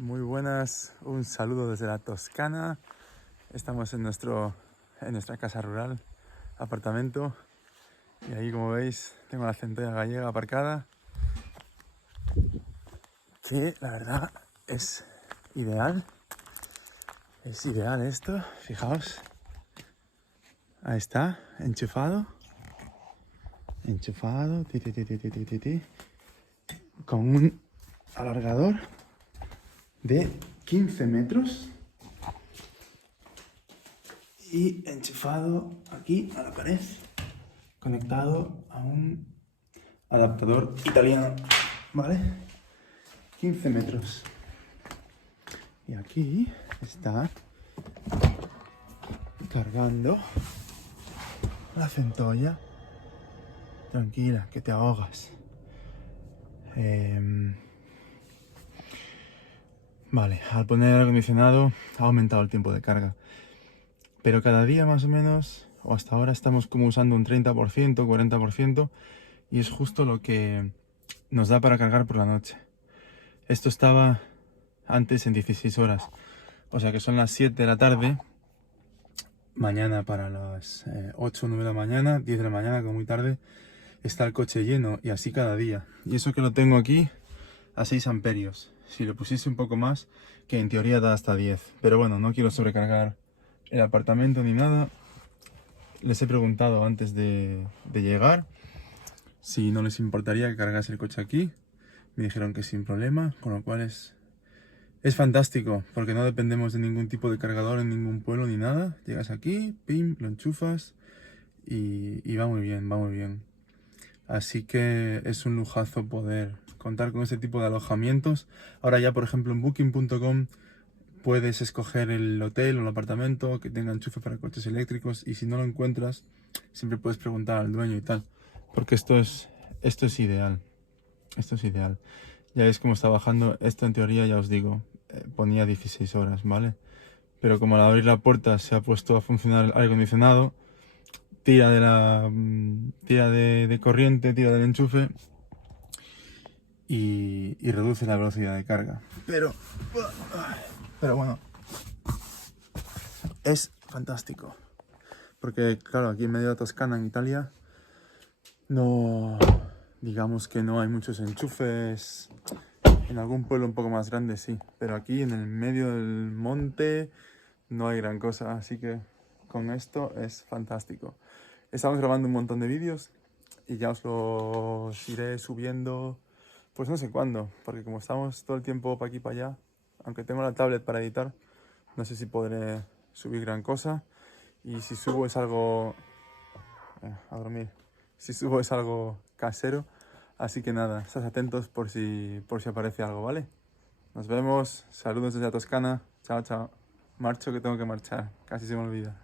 Muy buenas, un saludo desde la Toscana. Estamos en nuestra casa rural, apartamento. Y ahí, como veis, tengo la centella gallega aparcada, que la verdad es ideal. Es ideal esto, fijaos. Ahí está, enchufado. Enchufado, con un alargador de 15 metros. Y enchufado aquí a la pared, conectado a un adaptador italiano, ¿vale? 15 metros. Y aquí está cargando la centolla. Tranquila, que te ahogas. Vale, al poner el aire acondicionado ha aumentado el tiempo de carga. Pero cada día más o menos, o hasta ahora estamos como usando un 30%, 40%, y es justo lo que nos da para cargar por la noche. Esto estaba antes en 16 horas, o sea que son las 7 de la tarde, mañana para las 8 o 9 de la mañana, 10 de la mañana, como muy tarde, está el coche lleno, y así cada día. Y eso que lo tengo aquí a 6 amperios. Si lo pusiese un poco más, que en teoría da hasta 10. Pero bueno, no quiero sobrecargar el apartamento ni nada. Les he preguntado antes de llegar si no les importaría que cargase el coche aquí. Me dijeron que sin problema, con lo cual es fantástico, porque no dependemos de ningún tipo de cargador en ningún pueblo ni nada. Llegas aquí, pim, lo enchufas y va muy bien, va muy bien. Así que es un lujazo poder contar con este tipo de alojamientos. Ahora ya, por ejemplo, en Booking.com puedes escoger el hotel o el apartamento que tenga enchufe para coches eléctricos, y si no lo encuentras, siempre puedes preguntar al dueño y tal. Porque esto es ideal. Esto es ideal. Ya veis cómo está bajando. Esto en teoría, ya os digo, ponía 16 horas, ¿vale? Pero como al abrir la puerta se ha puesto a funcionar el aire acondicionado, tira de corriente, tira del enchufe y reduce la velocidad de carga. Pero bueno, es fantástico. Porque claro, aquí en medio de Toscana, en Italia, no, digamos que no hay muchos enchufes. En algún pueblo un poco más grande sí, pero aquí en el medio del monte no hay gran cosa, así que con esto es fantástico. Estamos grabando un montón de vídeos y ya os los iré subiendo, pues no sé cuándo, porque como estamos todo el tiempo para aquí y para allá, aunque tengo la tablet para editar, no sé si podré subir gran cosa. Y si subo es algo... a dormir. Si subo es algo casero. Así que nada, estad atentos por si aparece algo, ¿vale? Nos vemos. Saludos desde la Toscana. Chao, chao. Marcho, que tengo que marchar. Casi se me olvida.